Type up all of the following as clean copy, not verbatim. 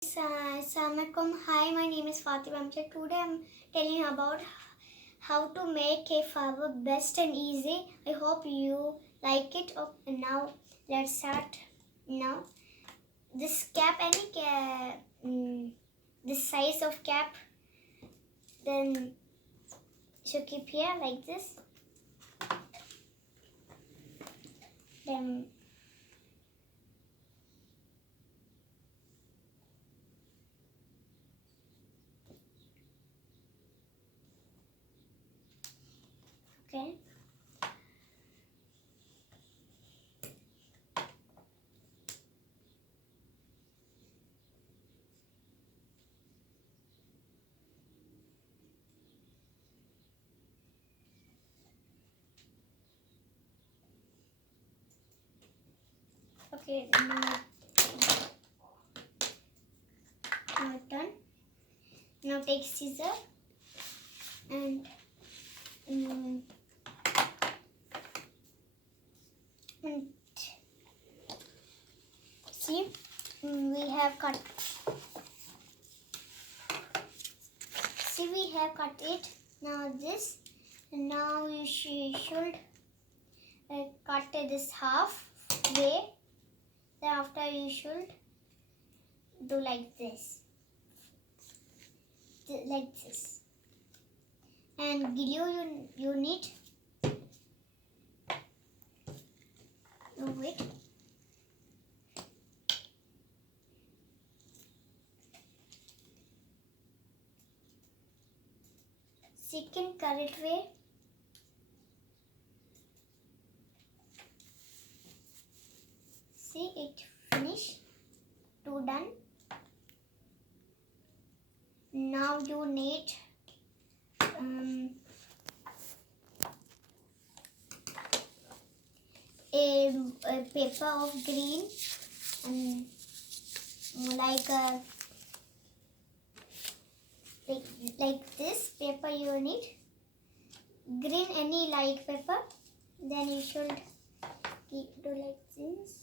Assalamualaikum. Hi, my name is Fatima Amjad. Today I'm telling you about how to make a flower best and easy. I hope you like it. And now let's start. Now this cap, this size of cap, then should keep here like this. Then okay. Okay, now done. Now take scissor and see, we have cut. See, we have cut it. Now this. Now you should cut this half way. Then after you should do like this, like this. And glue you need. No, wait. Second correct way. See, it finished. Two done. Now you need a paper of green and like this paper you need. Green any like paper. Then you should do like this.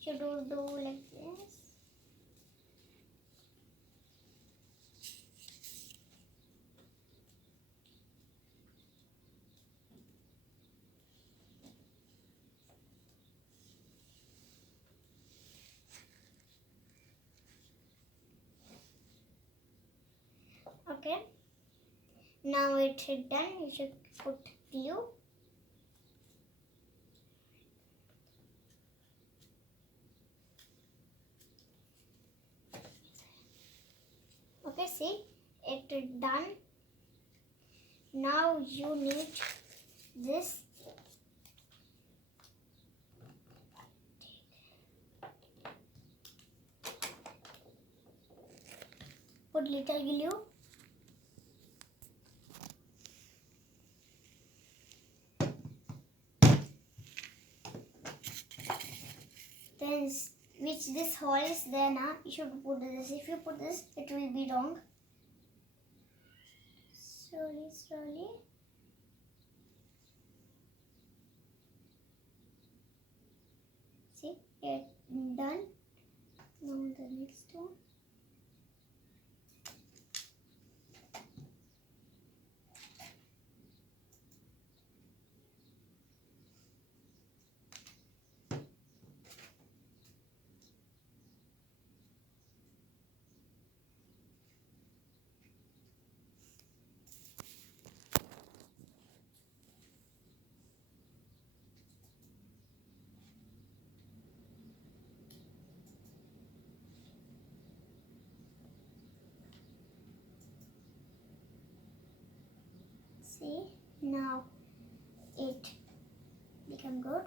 Should do like this. Okay. Now it's done. You should put glue. Okay, see, it's done. Now you need this. Put little glue. Then which this hole is there now, you should put this. If you put this, it will be wrong. Slowly. See, it's done. Now the next one. See, now it become good.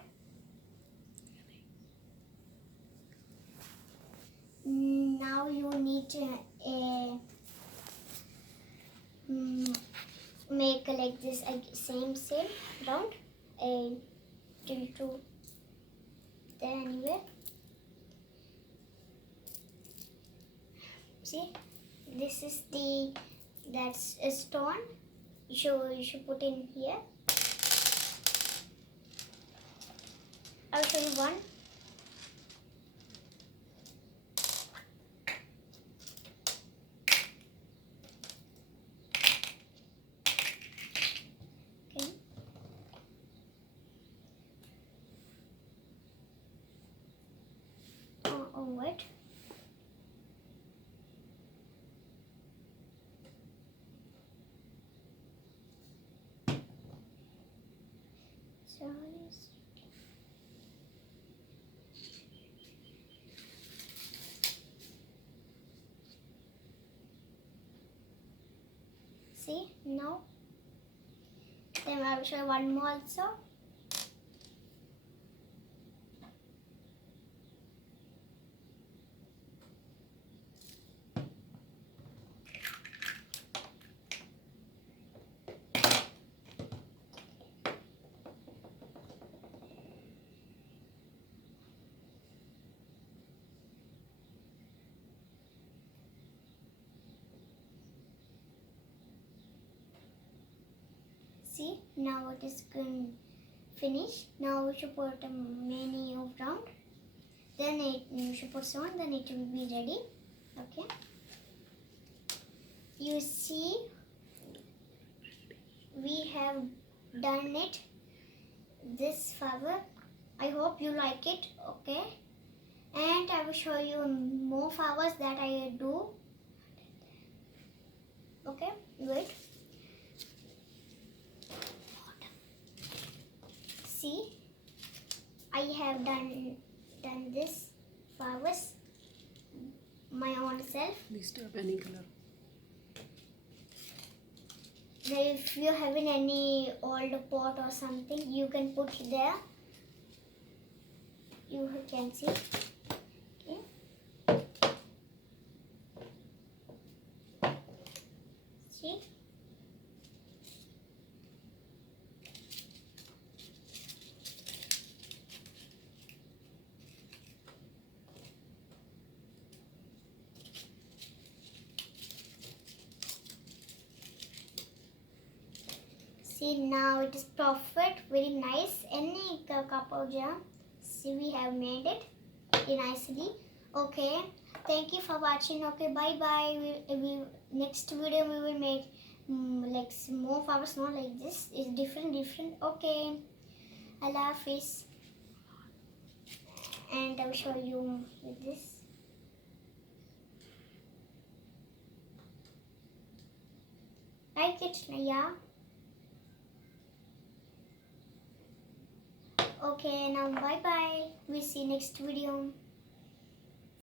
Now you need make like this same round and to there anywhere. See, this is that's a stone. You should put in here. I'll show you one. Okay. Oh wait. Sorry. See now. Then I will show you one more also. See, now it is going finish. Now we should put many of round. Then you should put on. Then it will be ready. Okay. You see, we have done it. This flower. I hope you like it. Okay. And I will show you more flowers that I do. Okay. Wait. See, I have done this flowers my own self. List of any color. Now, if you have in any old pot or something, you can put there. You can see. Okay. See. See, now it is perfect, very nice. Any cup of jam. See, we have made it very nicely. Okay, thank you for watching. Okay, bye bye. Next video we will make like more flowers, not like this. It's different. Okay, Allah Hafiz. And I will show you with this. Like it, yeah. Okay, now bye bye. We see next video.